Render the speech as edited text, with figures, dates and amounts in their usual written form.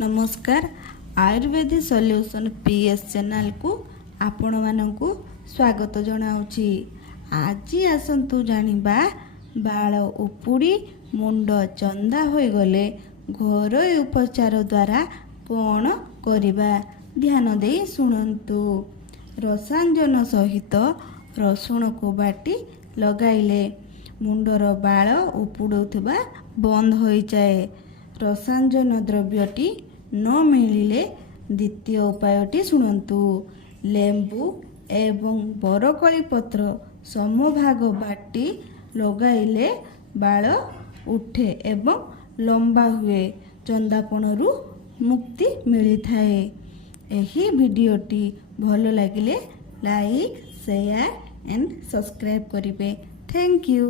नमस्कार Ayurvedic solution PS channel को आपण मानकु स्वागत जनाउछि। आज आसंतु जानिबा बाल उपुड़ी मुंड चंदा होई गले घरोई उपचार द्वारा कौन करिबा ध्यान दे सुनंतु। रसायन सहित रसुण को बाटी लगाइले मुंडर बाल उपुड़ुथिबा बंद होई जाए। रसायन द्रव्यटी न मिलिले द्वितीय उपायटी शुणु। लेंबू एवं बरकली पत्र समभाग बाटी लगाइले बाल उठे एवं लंबा हुए चंदापणरू मुक्ति मिली थाए। एही वीडियोटी भल लगिले लाइक शेयर एंड सब्सक्राइब करिवे। Thank you.